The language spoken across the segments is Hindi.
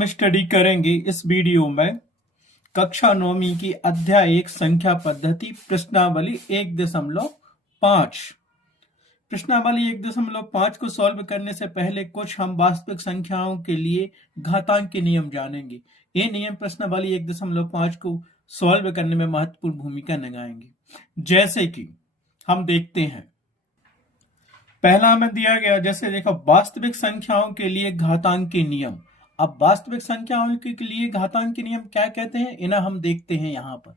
हम स्टडी करेंगे इस वीडियो में कक्षा 9वीं की अध्याय 1 संख्या पद्धति प्रश्नावली 1.5। प्रश्नावली 1.5 को सॉल्व करने से पहले कुछ हम वास्तविक संख्याओं के लिए घातांक के नियम जानेंगे। ये नियम प्रश्नावली 1.5 को सॉल्व करने में महत्वपूर्ण भूमिका निभाएंगे। जैसे कि हम देखते हैं, पहला हमें दिया गया, जैसे देखो, वास्तविक संख्याओं के लिए घातांक के नियम। अब वास्तविक संख्याओं के लिए घातांक के नियम क्या कहते हैं, इन्हें हम देखते हैं। यहाँ पर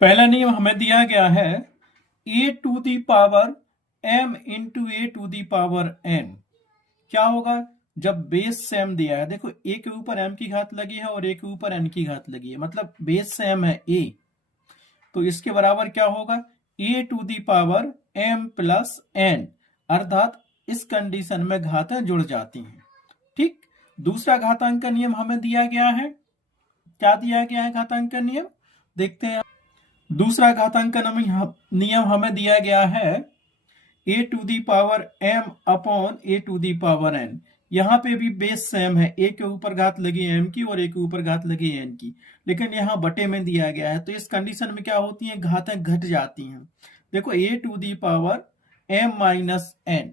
पहला नियम हमें दिया गया है a to the power m into a to the power n। क्या होगा जब बेस सेम दिया है, देखो a के ऊपर m की घात लगी है और a के ऊपर n की घात लगी है, मतलब बेस सेम है a, तो इसके बराबर क्या होगा a to the power m plus n, अर्थात इस कंडीशन में घातें जुड़ जाती हैं। ठीक, दूसरा घातांक का नियम हमें दिया गया है। क्या दिया गया है घातांक का नियम, देखते हैं। दूसरा घातांक का नियम हमें दिया गया है a to the power m upon a to the power n। यहाँ पे भी बेस सेम है, a के ऊपर घात लगी m की और a के ऊपर घात लगी n की, लेकिन यहाँ बटे में दिया गया है, तो इस कंडीशन में क्या होती है, घातें घट जाती हैं। देखो a to the power m minus n।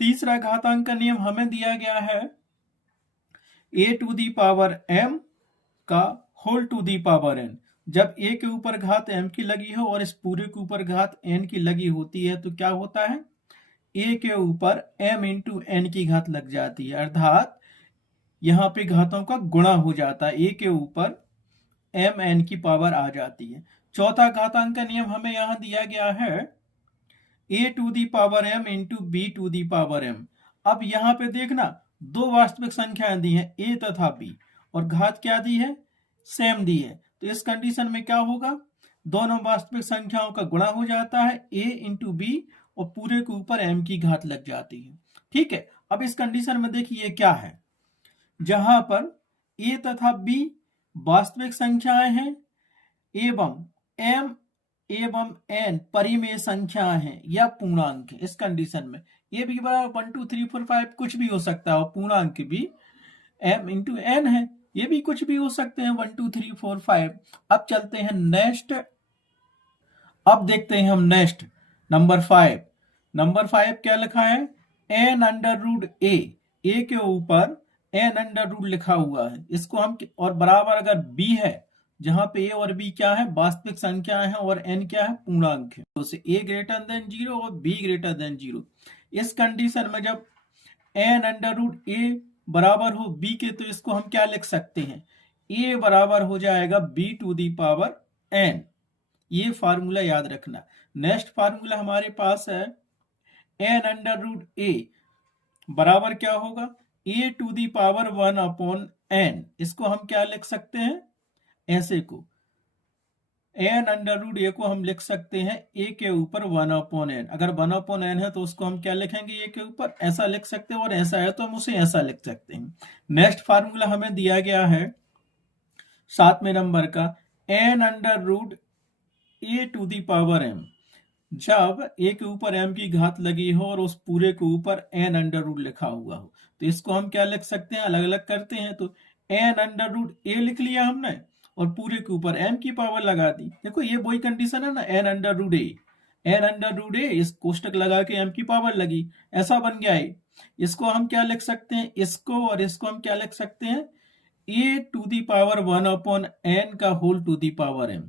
तीसरा घातांक का नियम हमें दिया गया है a to the power m का whole to the power n। जब a के ऊपर घात m की लगी हो और इस पूरे के ऊपर घात n की लगी होती है, तो क्या होता है, a के ऊपर m इंटू n की घात लग जाती है, अर्थात यहाँ पे घातों का गुणा हो जाता है, a के ऊपर m n की पावर आ जाती है। चौथा घातांक का नियम हमें यहाँ दिया गया है a to the power m into b to the power m। अब यहाँ पे देखना, दो वास्तविक संख्याएं दी हैं a तथा b, और घात क्या दी है, सेम दी है, तो इस कंडीशन में क्या होगा, दोनों वास्तविक संख्याओं का गुणा हो जाता है a इंटू बी और पूरे के ऊपर m की घात लग जाती है। ठीक है, अब इस कंडीशन में देखिए क्या है, जहां पर a तथा b वास्तविक संख्याएं हैं एवं m एवं n परिमेय संख्याएं हैं या पूर्णांक है। इस कंडीशन में ये भी बराबर 1 2 3 4 5 कुछ भी हो सकता है, और पूर्णांक भी m इंटू n है, ये भी कुछ भी हो सकते हैं 1 2 3 4 5। अब चलते हैं नेक्स्ट, अब देखते हैं हम नेक्स्ट नंबर 5। नंबर 5 क्या लिखा है, n under root a, a के ऊपर n अंडर रूट लिखा हुआ है, इसको हम, और बराबर अगर b है, जहां पे a और b क्या है, वास्तविक संख्याएं हैं, और n क्या है, पूर्णांक है, तो उसे a ग्रेटर देन 0 और b ग्रेटर देन 0। इस कंडीशन में जब n अंडर रूट a बराबर हो b के, तो इसको हम क्या लिख सकते हैं, a बराबर हो जाएगा b to the power n। ये फार्मूला याद रखना। नेक्स्ट फार्मूला हमारे पास है n अंडर रूट a बराबर क्या होगा, a to the power 1 upon n। इसको हम क्या लिख सकते हैं, ऐसे को n अंडर रूट a को हम लिख सकते हैं a के ऊपर 1 अपॉन n। अगर 1 अपॉन n है तो उसको हम क्या लिखेंगे, a के ऊपर ऐसा लिख सकते हैं, और ऐसा है तो हम उसे ऐसा लिख सकते हैं। नेक्स्ट फार्मूला हमें दिया गया है 7वें नंबर का, n under root a to the power m। जब a के ऊपर m की घात लगी हो और उस पूरे के ऊपर n अंडर रूट लिखा हुआ हो, तो इसको हम क्या लिख सकते हैं, अलग अलग करते हैं, तो n अंडर रूट a लिख लिया हमने और पूरे के ऊपर m की पावर लगा दी। देखो ये वही कंडीशन है ना, n under root a, n under root a, इस कोष्टक लगा के m की पावर लगी, ऐसा बन गया है। इसको हम क्या लिख सकते हैं, इसको और इसको हम क्या लिख सकते हैं, a to the power 1 upon n का whole to the power m।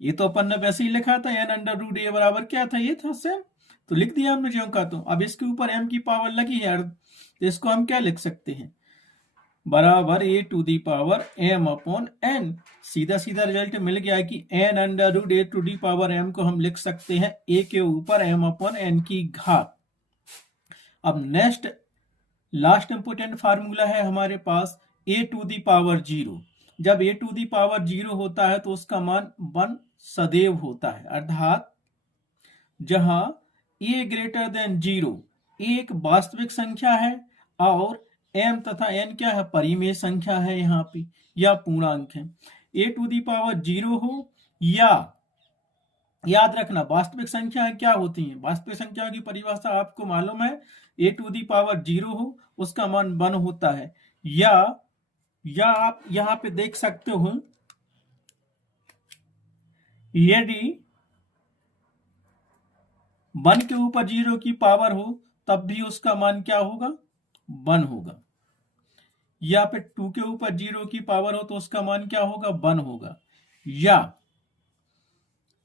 ये तो अपन ने वैसे ही लिखा था, n अंडर रूट a बराबर क्या था, ये था सेम, तो लिख दिया हमने ज्यों का त्यों। अब इसके ऊपर m की पावर लगी है, तो इसको हम क्या लिख सकते हैं, बराबर a to the power m upon n। सीधा सीधा रिजल्ट मिल गया कि n under root a to the power m को हम लिख सकते हैं a के ऊपर m अपॉन n की घात। अब नेक्स्ट लास्ट इंपोर्टेंट फार्मूला है हमारे पास a टू दी पावर 0। जब a टू दी पावर 0 होता है तो उसका मान 1 सदैव होता है, अर्थात जहां a ग्रेटर देन 0 एक वास्तविक संख्या है और m तथा n क्या है, परिमेय संख्या है यहाँ पे, या पूर्णांक है। a टू दी पावर 0 हो, या याद रखना वास्तविक संख्या क्या होती है, वास्तविक संख्या की परिभाषा आपको मालूम है, a टू दी पावर 0 हो उसका मान 1 होता है, या या आप यहां पे देख सकते हो, यदि 1 के ऊपर 0 की पावर हो तब भी उसका मान क्या होगा, 1 होगा। या फिर 2 के ऊपर 0 की पावर हो तो उसका मान क्या होगा, 1 होगा। या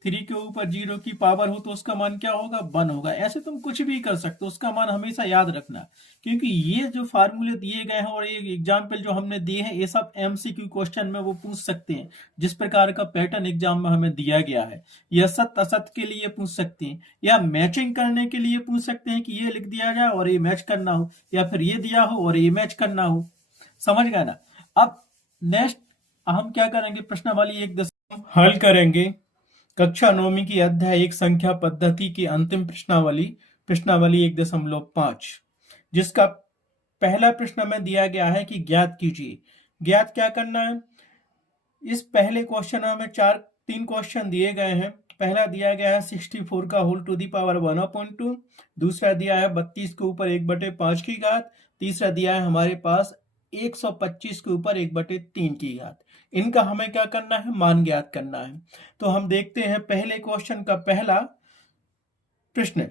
3 के ऊपर 0 की पावर हो तो उसका मान क्या होगा, 1 होगा। ऐसे तुम कुछ भी कर सकते हो, उसका मान हमेशा याद रखना, क्योंकि ये जो फार्मूले दिए गए हैं और ये एग्जाम्पल जो हमने दिए हैं, ये सब एमसीक्यू क्वेश्चन में वो पूछ सकते हैं। जिस प्रकार का पैटर्न एग्जाम में हमें दिया गया है, यह सत्य असत्य के लिए पूछ सकते हैं, या मैचिंग करने के लिए पूछ सकते हैं कि ये लिख दिया जाए और ये मैच करना हो, या फिर ये दिया हो और ये मैच करना हो। समझ गए ना। अब नेक्स्ट हम क्या करेंगे, प्रश्नावली 1 हल करेंगे। कक्षा 9वीं की अध्याय 1 संख्या पद्धति की अंतिम प्रश्नावली, प्रश्नावली 1.5, जिसका पहला प्रश्न में दिया गया है कि ज्ञात कीजिए। ज्ञात क्या करना है, इस पहले क्वेश्चन में हमें 3 क्वेश्चन दिए गए हैं। पहला दिया गया है 64 का होल टू दी पावर 1/2, दूसरा दिया है 32 के ऊपर 1/5 की घात, तीसरा दिया है हमारे पास 125 के ऊपर 1/3 की घात। इनका हमें क्या करना है, मान ज्ञात करना है। तो हम देखते हैं पहले क्वेश्चन का पहला प्रश्न।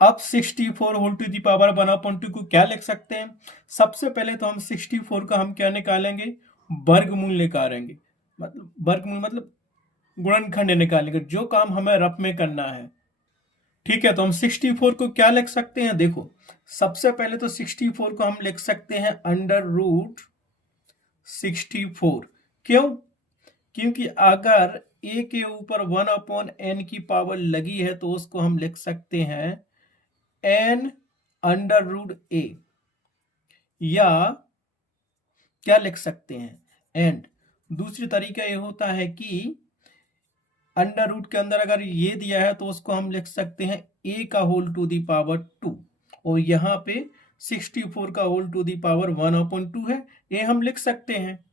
अब 64 होल टू दी पावर 1/2 को क्या लिख सकते हैं। सबसे पहले तो हम 64 का हम क्या निकालेंगे, वर्गमूल निकालेंगे। मतलब वर्गमूल मतलब गुणनखंड निकालेंगे, जो काम हमें रफ में करना है। ठीक है, तो हम 64 को क्या लिख सकते हैं, देखो सबसे पहले तो 64 को हम लिख सकते हैं √64। क्यों, क्योंकि अगर a के ऊपर 1/n की पावर लगी है तो उसको हम लिख सकते हैं n√a, या क्या लिख सकते हैं, एंड। दूसरी तरीका ये होता है कि अंडर रूट के अंदर अगर ये दिया है तो उसको हम लिख सकते हैं a का होल टू दी पावर 2, और यहाँ पे 64 का होल टू दी पावर 1/2 है, ये हम लिख सकते हैं।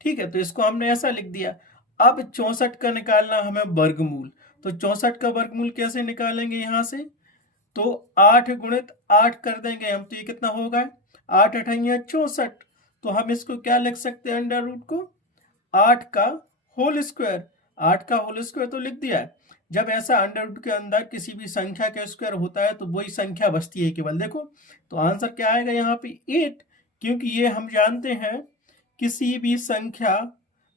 ठीक है, तो इसको हमने ऐसा लिख दिया। अब 64 का निकालना हमें वर्गमूल, तो 64 का वर्गमूल कैसे निकालेंगे, यहां से तो 8 गुणित 8 कर देंगे हम, तो ये कितना होगा, 8 अठैया 64। तो हम इसको क्या लिख सकते हैं, अंडर रूट को 8 का होल स्क्वायर। 8 का होल स्क्वायर तो लिख दिया है। जब ऐसा अंडर रूट के अंदर किसी भी संख्या का स्क्वायर होता है तो वही संख्या बचती है केवल। देखो तो आंसर क्या आएगा यहाँ पे 8, क्योंकि ये हम जानते हैं किसी भी संख्या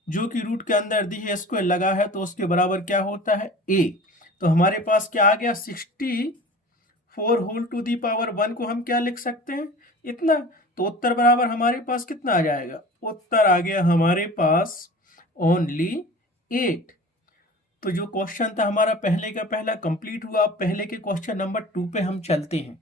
जो कि रूट के अंदर दी है स्क्वायर लगा है तो उसके बराबर क्या होता है, a। तो हमारे पास क्या आ गया, 64 होल टू दी पावर 1 को हम क्या लिख सकते हैं, इतना। तो उत्तर बराबर हमारे पास कितना आ जाएगा, उत्तर आ गया हमारे पास ओनली 8। तो जो क्वेश्चन था हमारा पहले का पहला कंप्लीट हुआ। अब पहले के क्वेश्चन नंबर 2 पे हम चलते हैं।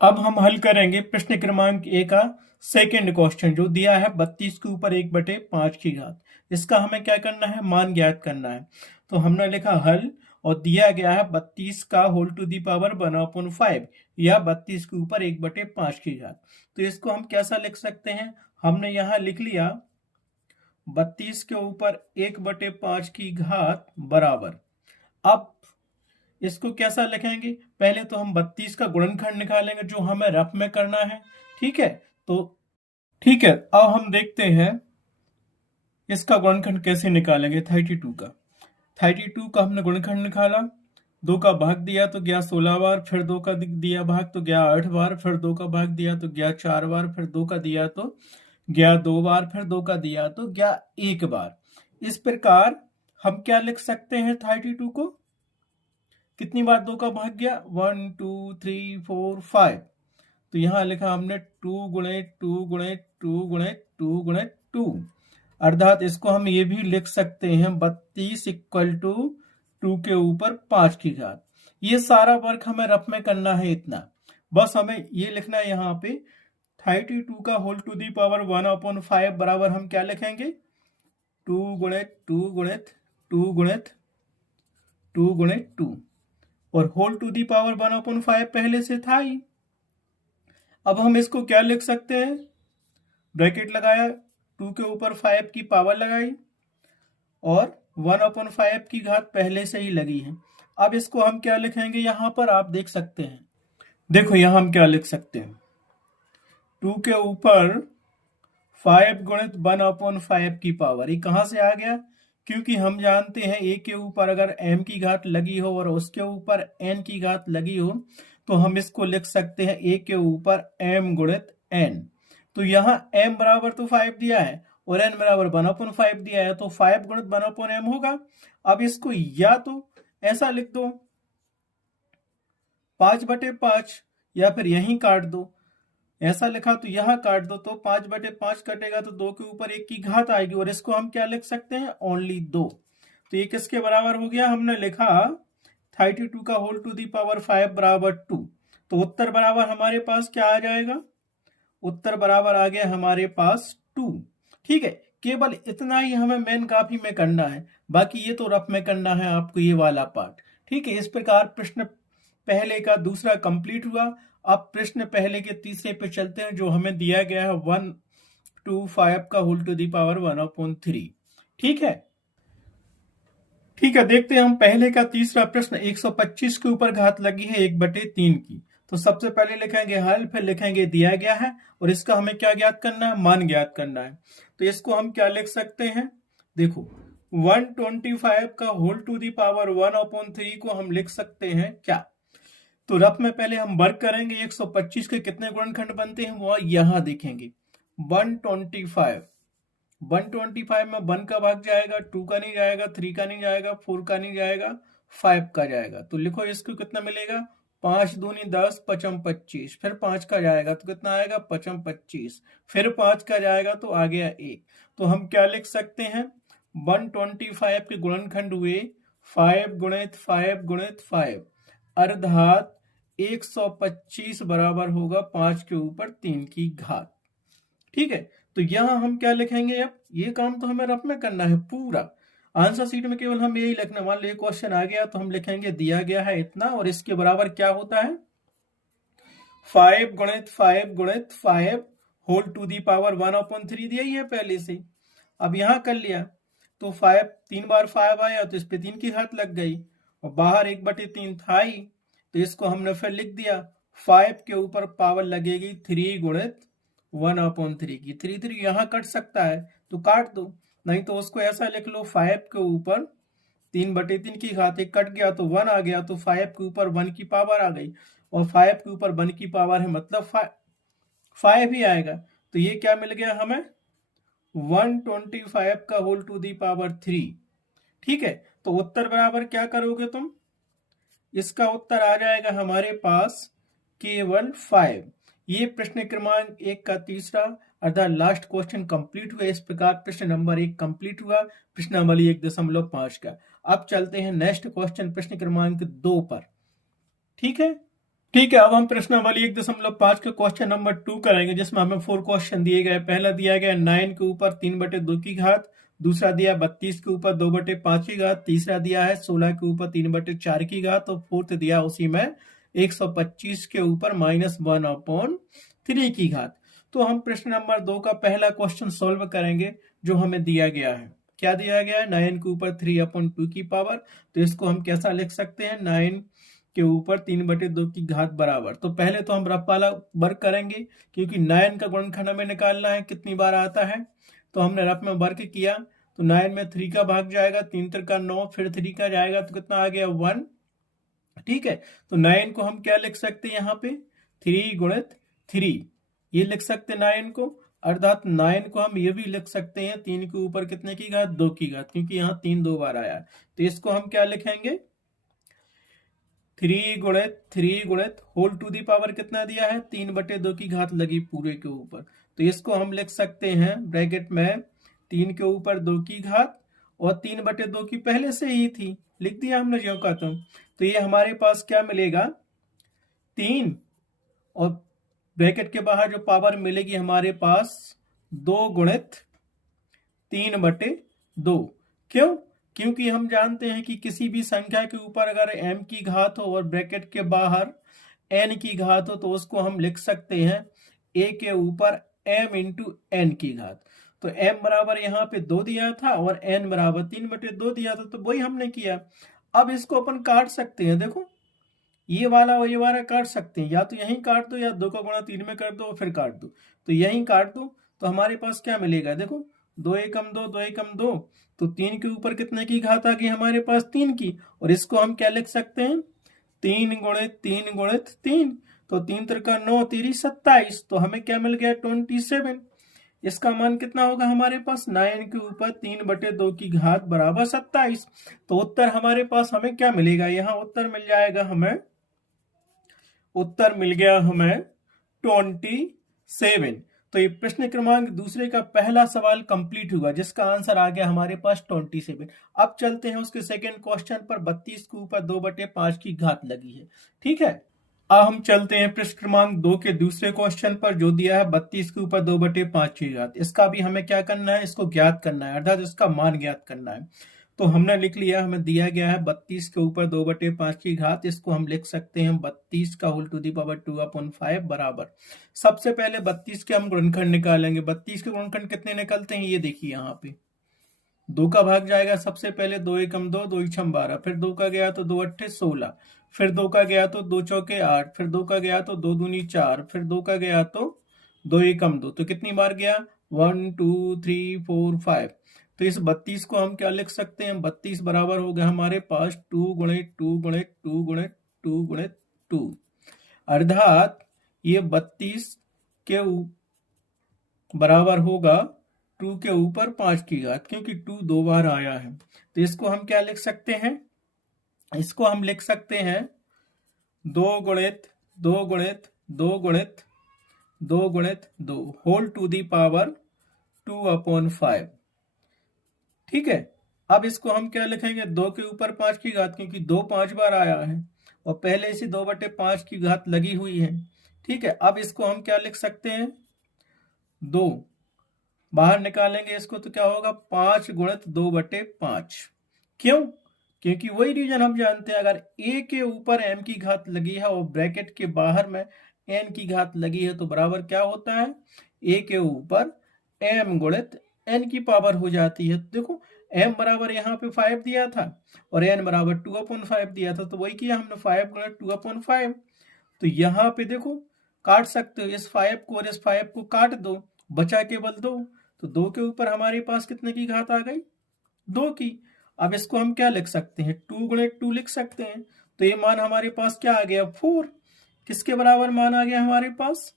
अब हम हल करेंगे प्रश्न क्रमांक 1 का सेकेंड क्वेश्चन, जो दिया है 32 के ऊपर 1/5 की घात। इसका हमें क्या करना है, मान ज्ञात करना है। तो हमने लिखा हल, और दिया गया है 32 का होल टू दी पावर 1/5, या 32 के ऊपर 1/5 की घात। तो इसको हम कैसा लिख सकते हैं, हमने यहाँ लिख लिया 32 के ऊपर 1/5 की घात बराबर। अब इसको कैसा लिखेंगे, पहले तो हम 32 का गुणनखंड निकालेंगे जो हमें रफ में करना है। ठीक है, तो ठीक है, अब हम देखते हैं इसका गुणनखंड कैसे निकालेंगे। 32 का हमने गुणनखंड निकाला, 2 का भाग दिया तो गया 16 बार, फिर 2 का दिया भाग तो गया 8 बार, फिर 2 का भाग दिया तो गया 4 बार, फिर 2 का दिया तो गया 2 बार, फिर 2 का दिया तो गया 1 बार। इस प्रकार हम क्या लिख सकते हैं, 32 को कितनी बार 2 का भाग गया, 1 2 3 4 5। तो यहां लिखा हमने 2 गुणित 2 गुणित 2 गुणित 2 गुणित 2, अर्थात इसको हम ये भी लिख सकते हैं 32 इक्वल टू 2 के ऊपर 5 की घात। ये सारा वर्क हमें रफ में करना है इतना, बस हमें ये लिखना है यहाँ पे 32 का होल टू दी पावर 1/5 बराबर हम क्या लिखेंगे, 2 गुणित 2 गुणित 2 गुणित 2 गुणित 2, और होल टू दी पावर 1/5 पहले से था ही। अब हम इसको क्या लिख सकते हैं, ब्रैकेट लगाया, 2 के ऊपर 5 की पावर लगाई, और 1/5 की घात पहले से ही लगी है। अब इसको हम क्या लिखेंगे, यहां पर आप देख सकते हैं, देखो यहां हम क्या लिख सकते हैं, 2 के ऊपर 5 गुणित 1/5 की पावर। ये कहां से आ गया? क्योंकि हम जानते हैं a के ऊपर अगर m की घात लगी हो और उसके ऊपर n की घात लगी हो तो हम इसको लिख सकते हैं a के ऊपर m गुणित n। तो यहाँ m बराबर तो 5 दिया है और n बराबर 1/5 दिया है, तो 5 गुणित 1/m होगा। अब इसको या तो ऐसा लिख दो 5/5 या फिर यहीं काट दो। ऐसा लिखा तो यहां काट दो, तो 5/5 कटेगा तो 2 के ऊपर 1 की घात आएगी और इसको हम क्या लिख सकते हैं? ओनली 2। तो ये किसके बराबर हो गया? हमने लिखा 32 का होल टू दी पावर 5 बराबर 2। तो उत्तर बराबर हमारे पास क्या आ जाएगा? उत्तर बराबर आ गया हमारे पास 2। ठीक है, केवल इतना ही हमें मेन कॉपी में करना है, बाकी ये तो रफ में करना है आपको ये वाला पार्ट। ठीक है, इस प्रकार प्रश्न पहले का दूसरा कंप्लीट हुआ। अब प्रश्न पहले के तीसरे पे चलते हैं, जो हमें दिया गया है 1 2 5 का होल टू दी पावर 1/3। ठीक है, देखते हैं हम पहले का तीसरा प्रश्न। 125 के ऊपर घात लगी है 1/3 की। तो सबसे पहले लिखेंगे हल, फिर लिखेंगे दिया गया है और इसका हमें क्या ज्ञात करना है? मान ज्ञात करना है। तो इसको हम क्या लिख सकते हैं? देखो 125 का होल टू दी पावर 1/3 को हम लिख सकते हैं क्या? तो रफ में पहले हम वर्क करेंगे। 125 के कितने गुणनखंड बनते हैं वो यहां देखेंगे। 125 में 1 का भाग जाएगा, 2 का नहीं जाएगा, 3 का नहीं जाएगा, 4 का नहीं जाएगा, 5 का जाएगा। तो लिखो इसको कितना मिलेगा? 5 दूनी 10, 5 25। फिर 5 का जाएगा तो कितना आएगा? 5 25। फिर 5 का जाएगा तो आ गया 1। तो हम क्या लिख सकते हैं? 125 के गुणनखंड हुए 5 गुणित 5 गुणित 5 अर्थात 125 बराबर होगा 5 के ऊपर 3 की घात। ठीक है, तो यहां हम क्या लिखेंगे? अब ये काम तो हमें रफ में करना है पूरा। आंसर शीट में केवल हम यही लिखना। मान लो क्वेश्चन आ गया तो हम लिखेंगे दिया गया है इतना और इसके बराबर क्या होता है? 5 गुणित 5 गुणित 5 होल टू दी पावर 1/3 दिया ही है पहले से। अब यहां कर लिया तो 5 3 बार 5 आया तो इस पे 3 की घात लग गई और बाहर 1/3 था ही, तो इसको हमने फिर लिख दिया 5 के ऊपर पावर लगेगी 3 गुणित 1/3 की। 3 यहां कट सकता है तो काट दो, नहीं तो उसको ऐसा लिख लो 5 के ऊपर 3/3 की घात। एक कट गया तो 1 आ गया, तो 5 के ऊपर 1 की पावर आ गई और 5 के ऊपर 1 की पावर है मतलब 5 ही आएगा। तो ये क्या मिल गया हमें? 125 का होल टू दी पावर 3। ठीक है, तो उत्तर बराबर क्या करोगे तुम? इसका उत्तर आ जाएगा हमारे पास केवल 5। ये प्रश्न क्रमांक 1 का तीसरा अर्थात लास्ट क्वेश्चन कंप्लीट हुआ। इस प्रकार प्रश्न नंबर 1 कंप्लीट हुआ प्रश्नावली 1.5 का। अब चलते हैं नेक्स्ट क्वेश्चन प्रश्न क्रमांक 2 पर। ठीक है, अब हम प्रश्नावली 1.5 के क्वेश्चन नंबर 2 करेंगे, जिसमें हमें 4 क्वेश्चन दिए गए। पहला दिया गया 9 के ऊपर 3/2 की घात, दूसरा दिया 32 के ऊपर 2/5 की घात, तीसरा दिया है 16 के ऊपर 3/4 की घात और फोर्थ दिया उसी में 125 के ऊपर -1/3 की घात। तो हम प्रश्न नंबर 2 का पहला क्वेश्चन सॉल्व करेंगे जो हमें दिया गया है। क्या दिया गया है? 9 के ऊपर 3/2 की पावर। तो इसको हम कैसा लिख सकते हैं? 9 के ऊपर 3/2 की घात बराबर। तो पहले तो हम रफ वाला वर्क करेंगे क्योंकि 9 का गुणनखंड हमें निकालना है कितनी बार आता है। तो हमने रफ में वर्क किया तो 9 में 3 का भाग जाएगा, 3 3 9, फिर 3 का जाएगा तो कितना आ गया? 1। ठीक है, तो 9 को हम क्या लिख सकते हैं? यहाँ पे 3 गुणित 3 ये लिख सकते हैं 9 को, अर्थात 9 को हम ये भी लिख सकते हैं 3 के ऊपर कितने की घात? 2 की घात, क्योंकि यहाँ 3 2 बार आया। तो इसको हम क्या लिखेंगे? 3 गुणित होल टू दी पावर कितना दिया है? 3/2 की घात लगी पूरे के ऊपर। तो इसको हम लिख सकते हैं ब्रैकेट में 3 के ऊपर 2 की घात और 3/2 की पहले से ही थी, लिख दिया हमने ज्यों का त्यों। तो ये हमारे पास क्या मिलेगा? 3 और ब्रैकेट के बाहर जो पावर मिलेगी हमारे पास 2 गुणित 3/2। क्यों? क्योंकि हम जानते हैं कि किसी भी संख्या के ऊपर अगर m की घात हो और ब्रैकेट के बाहर n की घात हो तो उसको हम लिख सकते हैं a के ऊपर m इंटू n की घात। तो m बराबर यहाँ पे 2 दिया था और n बराबर 3/2 दिया था, तो वही हमने किया। अब इसको अपन काट सकते हैं, देखो ये वाला और ये वाला काट सकते हैं, या तो यहीं काट दो या 2 का गुणा 3 में कर दो और फिर काट दो। तो यहीं काट दो तो हमारे पास क्या मिलेगा, देखो 2 एकम 2, 2 एकम 2, तो 3 के ऊपर कितने की घात आ गई हमारे पास 3 की, और इसको हम क्या लिख सकते हैं 3 गुणित 3 गुणित 3, तो 3 त्रिका 9 तिरी 27, तो हमें क्या मिल गया 27। इसका मान कितना होगा हमारे पास 9 के ऊपर 3/2 की घात बराबर 27। तो उत्तर हमारे पास हमें क्या मिलेगा, यहाँ उत्तर मिल जाएगा हमें, उत्तर मिल गया हमें 27। तो ये प्रश्न क्रमांक दूसरे का पहला सवाल कंप्लीट हुआ, जिसका आंसर आ गया हमारे पास 27। अब चलते हैं उसके सेकंड क्वेश्चन पर। 32 के ऊपर 2/5 की घात लगी है, ठीक है। अब हम चलते हैं प्रश्न क्रमांक 2 के दूसरे क्वेश्चन पर, जो दिया है 32 के ऊपर 2/5 की घात। इसका भी हमें क्या करना है, इसको ज्ञात करना है, अर्थात इसका मान ज्ञात करना है। तो हमने लिख लिया, हमें दिया गया है 32 के ऊपर 2/5 की घात, इसको हम लिख सकते हैं 32 का होल टू दी पावर 2/5 बराबर। सबसे पहले 32 के हम गुणनखंड निकालेंगे। 32 के गुणनखंड कितने निकलते हैं, ये देखिए यहाँ पे 2 का भाग जाएगा सबसे पहले, 2 एकम 2, 2 छम 12, फिर 2 का गया तो 2 अट्ठे 16, फिर 2 का गया तो 2 चौके 8, फिर 2 का गया तो 2 दूनी 4, फिर 2 का गया तो 2 एकम 2, तो कितनी बार गया 1 2 3 4 5। तो इस 32 को हम क्या लिख सकते हैं, 32 बराबर हो गया हमारे पास 2 गुणित 2 गुणित 2 गुणित 2 गुणित 2, अर्थात ये 32 के बराबर होगा 2 के ऊपर 5 की घात, क्योंकि 2 2 बार आया है। तो इसको हम क्या लिख सकते हैं, इसको हम लिख सकते हैं 2 गुणित 2 गुणित 2 गुणित 2 गुणित 2 होल टू दी पावर 2/5, ठीक है। अब इसको हम क्या लिखेंगे, 2 के ऊपर 5 की घात, क्योंकि 2 5 बार आया है और पहले से 2/5 की घात लगी हुई है, ठीक है। अब इसको हम क्या लिख सकते हैं, 2 बाहर निकालेंगे इसको तो क्या होगा 5 गुणित 2/5। क्यों, क्योंकि वही रीजन हम जानते हैं, अगर a के ऊपर m की घात लगी है और ब्रैकेट के बाहर में n की घात लगी है, तो बराबर क्या होता है, a के ऊपर m गुणित n की पावर हो जाती है। देखो m बराबर यहाँ पे 5 दिया था और n बराबर 2/5 दिया था, तो वही किया हमने 5 गुणित 2/5। तो यहाँ पे देखो काट सकते हो, इस 5 को और इस 5 को काट दो, बचा केवल 2, तो 2 के ऊपर हमारे पास कितने की घात आ गई, 2 की। अब इसको हम क्या लिख सकते हैं, 2 गुणित 2 लिख सकते हैं। तो ये मान हमारे पास क्या आ गया 4, किसके बराबर मान आ गया हमारे पास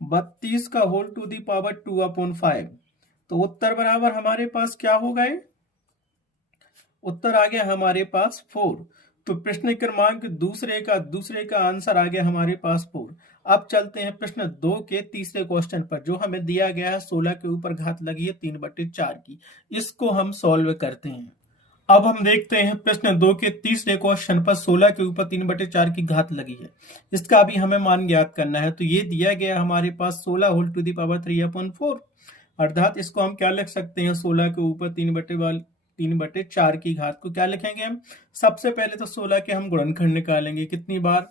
32 का होल टू दी पावर 2/5। तो उत्तर बराबर हमारे पास क्या हो गए, उत्तर आ गया हमारे पास 4। तो प्रश्न क्रमांक दूसरे का आंसर आ गया हमारे पास 4। अब चलते हैं प्रश्न 2 के तीसरे क्वेश्चन पर, जो हमें दिया गया है 16 के ऊपर घात लगी है 3/4 की। इसको हम सॉल्व करते हैं। अब हम देखते हैं प्रश्न 2 के तीसरे क्वेश्चन पर 16 के ऊपर 3/4 की घात लगी है, इसका भी हमें मान ज्ञात करना है। तो ये दिया गया हमारे पास 16 होल टू दी पावर 3/4, अर्थात इसको हम क्या लिख सकते हैं, 16 के ऊपर 3/4 की घात को क्या लिखेंगे हम, सबसे पहले तो 16 के हम गुणनखंड निकालेंगे, कितनी बार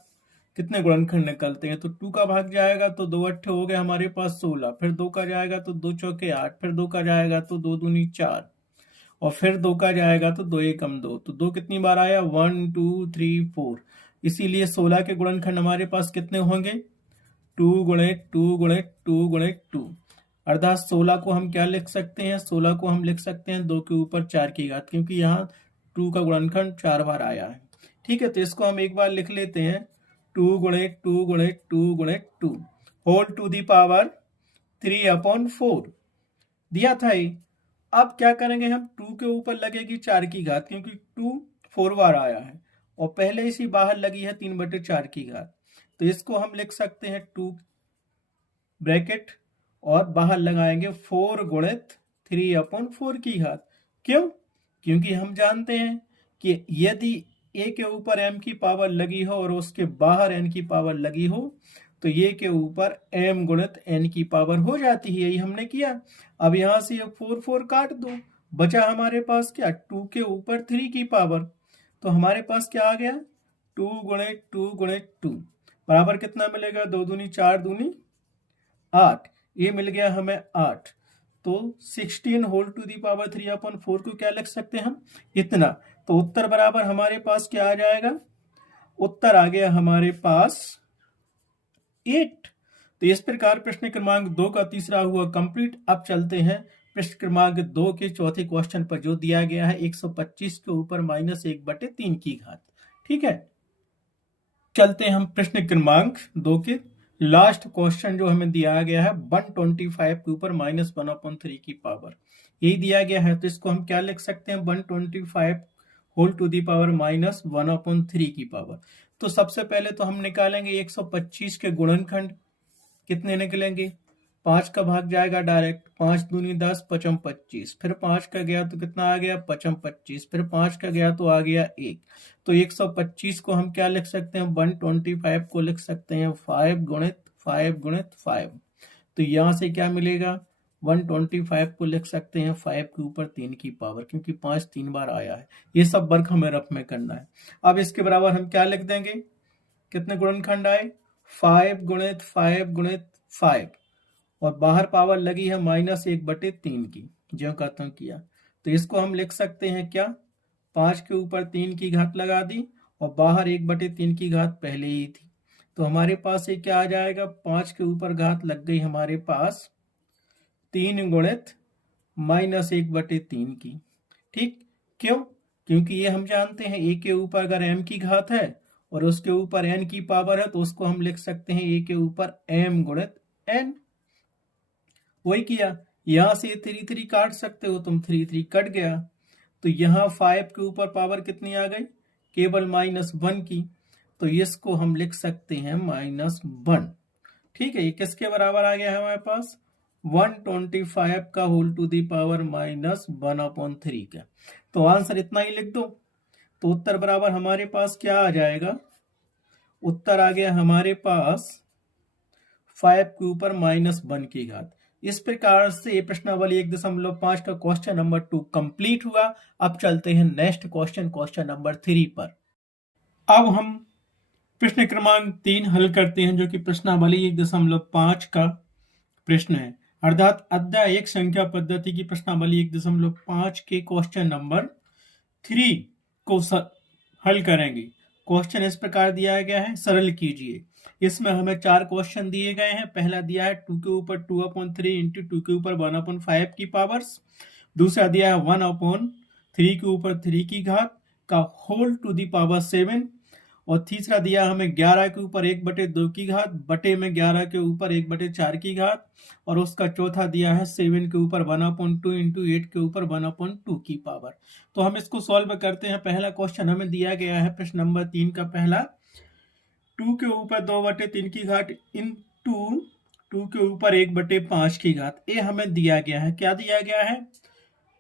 कितने गुणनखंड निकलते हैं, तो 2 का भाग जाएगा तो 2 अट्ठे हो गए हमारे पास 16, फिर 2 का जाएगा तो 2 चौके 8, फिर 2 का जाएगा तो 2 दूनी 4, और फिर 2 का जाएगा तो 2 एकम 2, तो 2 कितनी बार आया 1 2 3 4। इसीलिए 16 के गुणनखंड हमारे पास कितने होंगे 2 गुणित 2 गुणित 2 गुणित 2, अर्थात 16 को हम क्या लिख सकते हैं, 16 को हम लिख सकते हैं 2 के ऊपर 4 की घात, क्योंकि यहाँ 2 का गुणनखंड 4 बार आया है, ठीक है। तो इसको हम एक बार लिख लेते हैं 2 गुणित 2 गुणित 2 गुणित 2 होल टू दी पावर 3/4 दिया था ये। अब क्या करेंगे हम, 2 के ऊपर लगेगी 4 की घात, क्योंकि 2 4 बार आया है और पहले इसी बाहर लगी है 3/4 की घात, तो इसको हम लिख सकते हैं 2 ब्रैकेट और बाहर लगाएंगे 4 गुणित 3/4 की घात। क्यों, क्योंकि हम जानते हैं कि यदि a के ऊपर m की पावर लगी हो और उसके बाहर n की पावर लगी हो, तो ये के ऊपर m गुणित n की पावर हो जाती है, यही हमने किया। अब यहां से ये 4 4 काट दो, बचा हमारे पास क्या 2 के ऊपर 3 की पावर, तो हमारे पास क्या आ गया 2 गुणित 2 गुणित 2 बराबर कितना मिलेगा, 2 दूनी 4 दूनी 8, ये मिल गया हमें 8। तो 16 होल टू दी पावर 3/4 को क्या लिख सकते हैं हम, इतना। तो उत्तर बराबर हमारे पास क्या आ जाएगा, उत्तर आ गया हमारे पास 8। तो इस प्रकार प्रश्न क्रमांक 2 का तीसरा हुआ कंप्लीट। अब चलते हैं प्रश्न क्रमांक 2 के चौथे क्वेश्चन पर, जो दिया गया है 125 के ऊपर -1/3 की घात। ठीक है, चलते हैं हम प्रश्न क्रमांक 2 के लास्ट क्वेश्चन जो हमें दिया गया है 125 के ऊपर -1/3 की पावर, यही दिया गया है। तो इसको हम क्या लिख सकते हैं, 125 होल टू दी पावर -1/3 की पावर। तो सबसे पहले तो हम निकालेंगे 125 के गुणनखंड, कितने निकलेंगे, 5 का भाग जाएगा डायरेक्ट, 5 दूनी 10, 5 25, फिर 5 का गया तो कितना आ गया 5 25, फिर 5 का गया तो आ गया 1। तो 125 को हम क्या लिख सकते हैं, 125 को लिख सकते हैं 5 गुणित 5 गुणित 5। तो यहां से क्या मिलेगा, 125 को लिख सकते हैं 5 के ऊपर 3 की पावर, क्योंकि 5 3 बार आया है। ये सब वर्क हमें रफ में करना है। अब इसके बराबर हम क्या लिख देंगे, कितने गुणनखंड आए, 5 गुणित 5 गुणित 5, और बाहर पावर लगी है -1/3 की, जो कहते हैं किया। तो इसको हम लिख सकते हैं क्या, 5 के ऊपर 3 की घात लगा दी, और बाहर 1/3 की घात पहले ही थी। तो हमारे पास ये क्या आ जाएगा, 5 के ऊपर घात लग गई हमारे पास 3 गुणित -1/3 की। ठीक, क्यों, क्योंकि ये हम जानते हैं a के ऊपर अगर m की घात है और उसके ऊपर n की पावर है, तो उसको हम लिख सकते हैं a के ऊपर m गुणित n। वही किया, यहां से 3 3 काट सकते हो तुम, 3 3 कट गया। तो यहाँ 5 के ऊपर पावर कितनी आ गई, केवल -1 की। तो इसको हम लिख सकते हैं -1। ठीक है, ये किसके बराबर आ गया है हमारे पास, 125 का होल टू दी पावर -1/3 का। तो आंसर इतना ही लिख दो। तो उत्तर बराबर हमारे पास क्या आ जाएगा, उत्तर आ गया हमारे पास 5 के ऊपर -1 की घात। इस प्रकार से प्रश्नावली 1.5 का क्वेश्चन नंबर 2 कंप्लीट हुआ। अब चलते हैं नेक्स्ट क्वेश्चन, क्वेश्चन नंबर 3 पर। अब हम प्रश्न क्रमांक 3 हल करते हैं, जो कि प्रश्नावली 1.5 का प्रश्न है, अर्थात अध्याय 1 संख्या पद्धति की प्रश्नावली 1.5 के क्वेश्चन नंबर 3 को हल करेंगे। क्वेश्चन इस प्रकार दिया गया है, सरल कीजिए। इसमें हमें 4 क्वेश्चन दिए गए हैं। पहला दिया है 2 के ऊपर 2/3 इंटू 2 के ऊपर 1/5 की पावर्स। दूसरा दिया है 1/3 के ऊपर 3 की घात का होल टू दी पावर 7। और तीसरा दिया हमें 11 के ऊपर 1/2 की घात बटे में 11 के ऊपर 1/4 की घात। और उसका चौथा दिया है 7 के ऊपर 1/2 इंटू 8 के ऊपर 1/2 की पावर। तो हम इसको सॉल्व करते हैं। पहला क्वेश्चन हमें दिया गया है प्रश्न नंबर 3 का पहला, 2 के ऊपर 2/3 की घात इंटू 2 के ऊपर 1/5 की घात। ये हमें दिया गया है, क्या दिया गया है,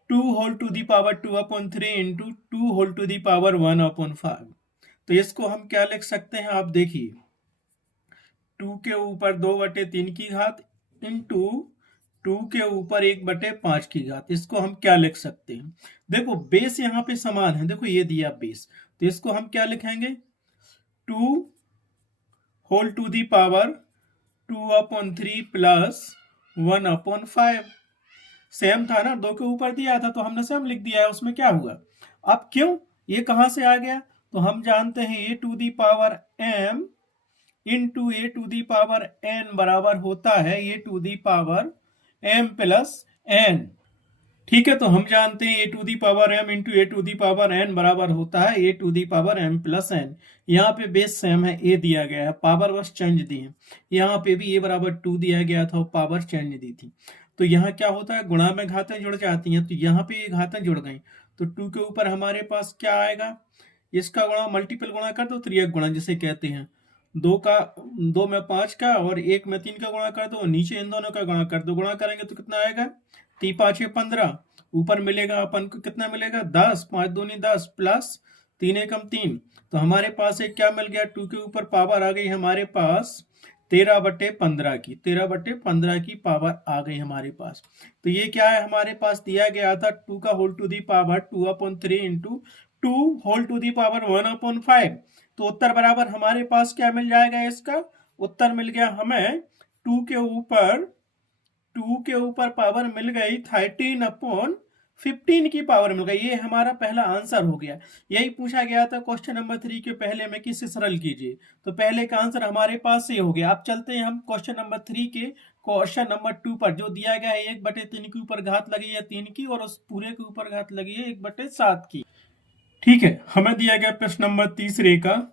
2 whole to the power 2/3 into 2 whole to the power 1/5। तो इसको हम क्या लिख सकते हैं, आप देखिए, 2 के ऊपर 2/3 की घात इंटू 2 के ऊपर 1/5 की घात। इसको हम क्या लिख सकते हैं, देखो बेस यहाँ पे समान है, देखो ये दिया बेस, तो इसको हम क्या लिखेंगे, 2 whole to the power 2/3 plus 1/5। Same था ना, 2 के ऊपर दिया था तो हमने सेम लिख दिया है, उसमें क्या हुआ। अब क्यों, ये कहां से आ गया, तो हम जानते हैं a to the power m into a to the power n बराबर होता है a to the power m plus n। ठीक है, तो हम जानते हैं a to the power m into a to the power n बराबर होता है a to the power m plus n। यहाँ पे बेस सेम है, a दिया गया है, पावर बस चेंज दी है। यहाँ पे भी a बराबर 2 दिया गया था और पावर चेंज दी थी। तो यहाँ क्या होता है, गुणा में घातें जुड़ जाती हैं, तो यहाँ पे ये घातें जुड़ गई। तो 2 के ऊपर हमारे पास क्या आएगा, इसका गुणा मल्टीपल गुणा कर दो, त्रियक गुणा जिसे कहते हैं, 2 में 5 का और 1 में 3 का गुणा कर दो, नीचे इन दोनों का गुणा कर दो। गुणा करेंगे तो कितना आएगा, 3 5 15, ऊपर मिलेगा अपन को कितना मिलेगा 10, 5 दूनी 10 प्लस 3 एकम 3। तो हमारे पास एक क्या मिल गया, 2 के ऊपर पावर आ गई हमारे पास 13/15 की, 13/15 की पावर आ गई हमारे पास। तो ये क्या है, हमारे पास दिया गया था 2 का whole to the power 2/3 into 2 whole to the power 1/5। तो उत्तर बराबर हमारे पास क्या मिल जाएगा, इसका उत्तर मिल गया हमें 2 के ऊपर पावर मिल गई 13/5 15 की पावर मिल गई। ये हमारा पहला आंसर हो गया। यही पूछा गया था क्वेश्चन नंबर 3 के पहले में कि इसे सरल कीजिए, तो पहले का आंसर हमारे पास ये हो गया। अब चलते हैं हम क्वेश्चन नंबर 3 के क्वेश्चन नंबर 2 पर, जो दिया गया है 1/3 के ऊपर घात लगी है 3 की और उस पूरे के ऊपर घात लगी है 1/7 की। ठीक है, हमें दिया गया प्रश्न नंबर तीसरे का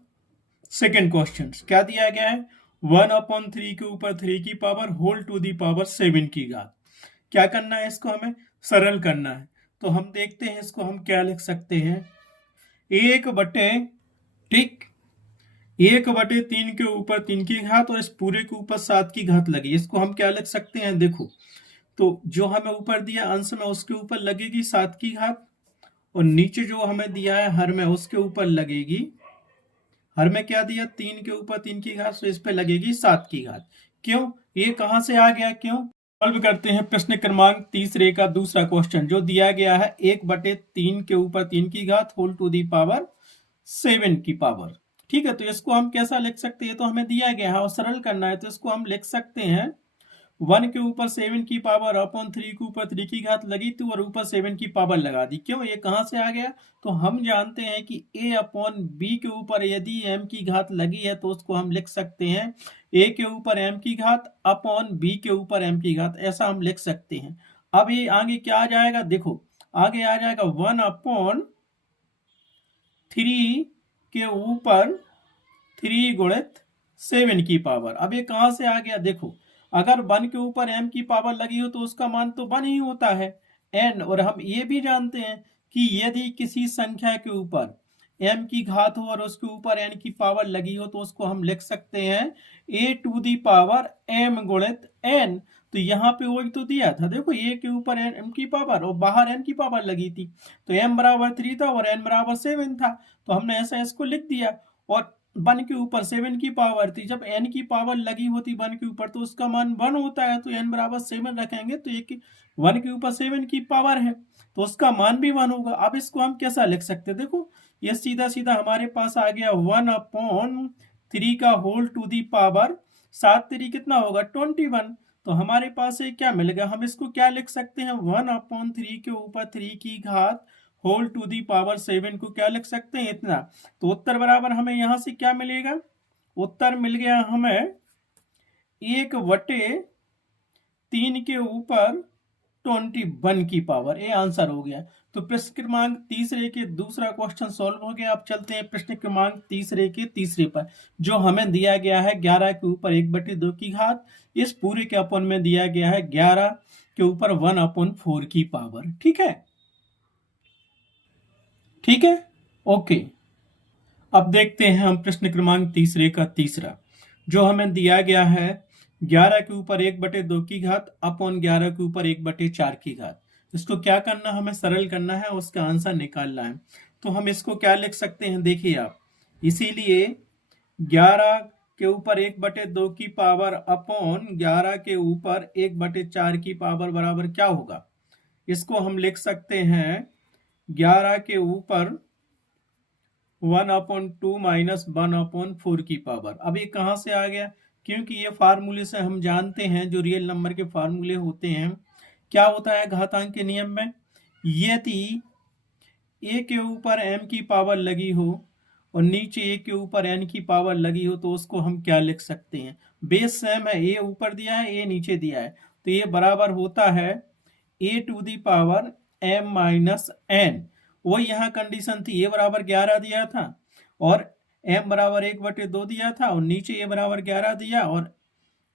सेकेंड क्वेश्चन। क्या दिया गया है? 1/3 के ऊपर 3 की power whole to the power 7 की घात। क्या करना है? इसको हमें सरल करना है। तो हम देखते हैं इसको हम क्या लिख सकते हैं। 1/3 के ऊपर 3 की घात और इस पूरे के ऊपर 7 की घात लगी। इसको हम क्या लिख सकते हैं? देखो, तो जो हमें ऊपर दिया अंश में उसके ऊपर लगेगी 7 की घात, और नीचे जो हमें दिया है हर में उसके ऊपर लगेगी, हर में क्या दिया? 3 के ऊपर 3 की घात, तो इस पे लगेगी 7 की घात। क्यों? ये कहां से आ गया? क्यों? सॉल्व करते हैं प्रश्न क्रमांक तीसरे का दूसरा क्वेश्चन, जो दिया गया है 1/3 के ऊपर 3 की घात होल टू दी पावर 7 की पावर। ठीक है, तो इसको हम कैसा लिख सकते हैं? तो हमें दिया गया है और सरल करना है, तो इसको हम लिख सकते हैं 1 के ऊपर 7 की पावर अपॉन 3 के ऊपर 3 की घात लगी थी और ऊपर 7 की पावर लगा दी। क्यों? ये कहां से आ गया? तो हम जानते हैं कि a अपॉन b के ऊपर यदि m की घात लगी है तो उसको हम लिख सकते हैं a के ऊपर m की घात अपॉन b के ऊपर m की घात, ऐसा हम लिख सकते हैं। अब ये आगे क्या आ जाएगा? देखो, आगे आ जाएगा 1/3 के ऊपर 3 गुणित 7 की पावर। अब ये कहां से आ गया? देखो, अगर 1 के ऊपर m की पावर लगी हो तो उसका मान तो 1 ही होता है n, और हम ये भी जानते हैं कि यदि किसी संख्या के ऊपर m की घात हो और उसके ऊपर n की पावर लगी हो तो उसको हम लिख सकते हैं a to the power m गुणित n। तो यहाँ पे वही तो दिया था, देखो a के ऊपर m की पावर और बाहर n की पावर लगी थी, तो m बराबर 3 था और n बराबर 7 था, तो हमने ऐसा इसको लिख दिया। और 1 के ऊपर 7 की पावर थी, जब n की पावर लगी होती 1 के ऊपर तो उसका मान 1 होता है, तो n बराबर 7 रखेंगे तो 1 के ऊपर 7 की पावर है तो उसका मान भी 1 होगा। अब इसको हम कैसा लिख सकते हैं? देखो, ये सीधा सीधा हमारे पास आ गया 1/3 का होल टू दी पावर 7 3 कितना होगा? 21। तो हमारे पास ये क्या मिलेगा? हम इसको क्या लिख सकते हैं? 1/3 के ऊपर 3 की घात होल टू दी पावर 7 को क्या लिख सकते हैं? इतना। तो उत्तर बराबर हमें यहां से क्या मिलेगा? उत्तर मिल गया हमें 1/3 के ऊपर 21 की पावर। ये आंसर हो गया। तो प्रश्न क्रमांक तीसरे के दूसरा क्वेश्चन सॉल्व हो गया। अब चलते हैं प्रश्न क्रमांक तीसरे के तीसरे पर, जो हमें दिया गया है 11 के ऊपर 1/2 की घात, इस पूरे के अपन में दिया गया है 11 के ऊपर 1/4 की पावर। ठीक है, ठीक है, ओके। अब देखते हैं हम प्रश्न क्रमांक तीसरे का तीसरा, जो हमें दिया गया है 11 के ऊपर 1/2 की घात अपॉन 11 के ऊपर 1/4 की घात। इसको क्या करना? हमें सरल करना है, उसका आंसर निकालना है। तो हम इसको क्या लिख सकते हैं? देखिए आप, इसीलिए 11 के ऊपर 1/2 की पावर अपॉन 11 के ऊपर 1/4 की पावर बराबर क्या होगा? इसको हम लिख सकते हैं 11 के ऊपर 1/2 माइनस 1/4 की पावर। अब ये कहां से आ गया? क्योंकि ये फार्मूले से हम जानते हैं, जो रियल नंबर के फार्मूले होते हैं, क्या होता है घातांक के नियम में? यदि a के ऊपर m की पावर लगी हो और नीचे a के ऊपर n की पावर लगी हो तो उसको हम क्या लिख सकते हैं? बेस सेम है, a ऊपर दिया है a नीचे दिया है, तो ये बराबर होता है a to the power m minus n। वो यहाँ कंडीशन थी, a बराबर 11 दिया था और m बराबर 1/2 दिया था और नीचे a बराबर 11 दिया और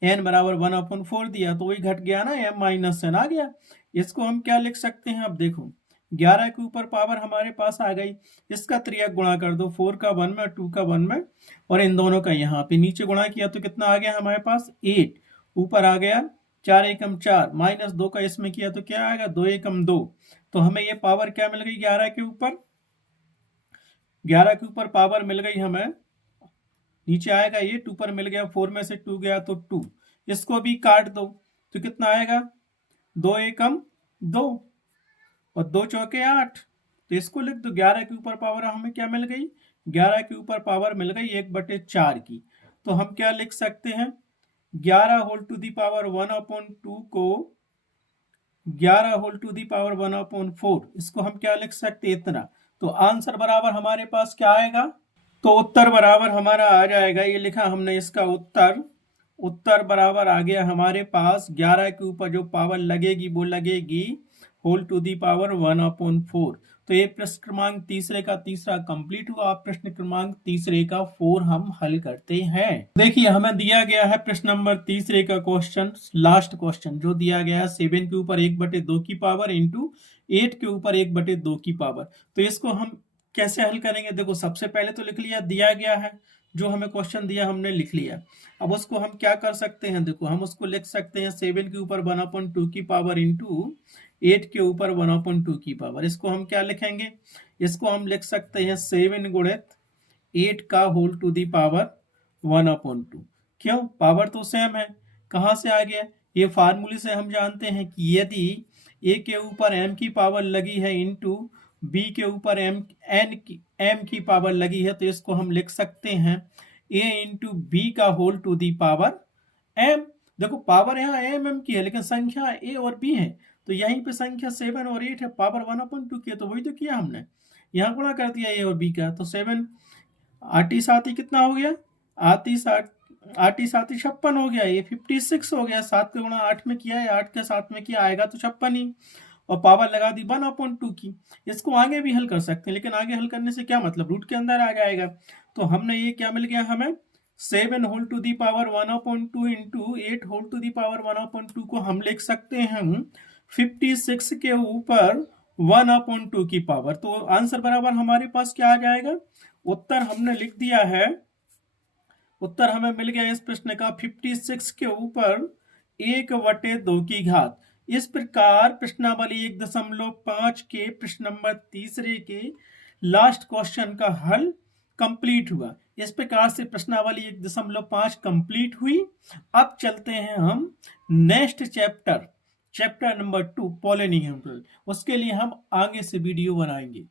n बराबर 1/4 दिया, तो वही घट गया ना, m माइनस n आ गया। इसको हम क्या लिख सकते हैं? अब देखो, 11 के ऊपर पावर हमारे पास आ गई, इसका त्रियक गुणा कर दो, 4 का 1 में और 2 का 1 में, और इन दोनों का यहाँ पे नीचे गुणा किया तो कितना आ गया हमारे पास? 8। ऊपर आ गया 4 एकम 4 माइनस 2 का इसमें किया तो क्या आएगा? 2 एकम 2। तो हमें ये पावर क्या मिल गई? 11 के ऊपर, 11 के ऊपर पावर मिल गई हमें, नीचे आएगा ये 2 पर मिल गया, 4 में से 2 गया तो 2। इसको भी काट दो तो कितना आएगा? 2 एकम 2 और 2 चौके 8। तो इसको लिख दो, 11 के ऊपर पावर हमें क्या मिल गई? 11 के ऊपर पावर मिल गई 1/4 की। तो हम क्या लिख सकते हैं? 11 होल टू दी पावर 1/2 को 11 होल टू दी पावर 1/4, इसको हम क्या लिख सकते हैं, इतना। तो आंसर बराबर हमारे पास क्या आएगा, तो उत्तर बराबर हमारा आ जाएगा, ये लिखा हमने इसका उत्तर बराबर आ गया हमारे पास 11 के ऊपर जो पावर लगेगी वो लगेगी होल टू दी पावर 1/4। तो ये प्रश्न क्रमांक तीसरे का तीसरा कंप्लीट हुआ। आप प्रश्न क्रमांक तीसरे का 4 हम हल करते हैं। देखिए हमें दिया गया है प्रश्न नंबर तीसरे का क्वेश्चन, लास्ट क्वेश्चन जो दिया गया है 7 के ऊपर 1/2 की पावर इंटू 8 के ऊपर 1/2 की पावर। तो इसको हम कैसे हल करेंगे, देखो सबसे पहले तो लिख लिया, दिया गया है जो हमें क्वेश्चन दिया हमने लिख लिया। अब उसको हम क्या कर सकते हैं, देखो हम उसको लिख सकते हैं 7 के ऊपर 1/2 की पावर इंटू 8 के ऊपर 1/2 की पावर। इसको हम क्या लिखेंगे, इसको हम लिख सकते हैं 7 गुणित 8 का होल टू दी पावर 1/2। क्यों, पावर तो सेम है, कहां से आ गया, ये फार्मूले से हम जानते हैं कि यदि a के ऊपर m की पावर लगी है इंटू b के ऊपर m की पावर लगी है, तो इसको हम लिख सकते हैं a इंटू बी का whole to the power m। देखो पावर यहाँ m की है लेकिन संख्या a और b है, तो यहीं पे संख्या 7 और 8 है, पावर 1/2 की है, तो वही तो किया हमने, यहाँ गुणा कर दिया a और b का। तो 7 8 साथ ही कितना हो गया, 8 साथ ही 56 हो गया, ये 56 हो गया। 7 का गुणा 8 में किया है, 8 के साथ में किया आएगा तो 56 ही, और पावर लगा दी 1/2 की। इसको आगे भी हल कर सकते हैं, लेकिन आगे हल करने से क्या मतलब, रूट के अंदर आ जाएगा। तो हमने ये क्या मिल गया हमें, 7 whole to the power 1/2 into 8 whole to the power 1/2 को हम लिख सकते हैं 56 के ऊपर 1/2 की पावर। तो आंसर बराबर हमारे पास क्या आ जाएगा, उत्तर हमने लिख दिया है, उत्तर हमें मिल गया इस प्रश्न का 56 के ऊपर 1/2 की घात। इस प्रकार प्रश्नावली 1.5 के प्रश्न नंबर तीसरे के लास्ट क्वेश्चन का हल कंप्लीट हुआ। इस प्रकार से प्रश्नावली 1.5 कंप्लीट हुई। अब चलते हैं हम नेक्स्ट चैप्टर नंबर 2 पॉलिनोमियल, उसके लिए हम आगे से वीडियो बनाएंगे।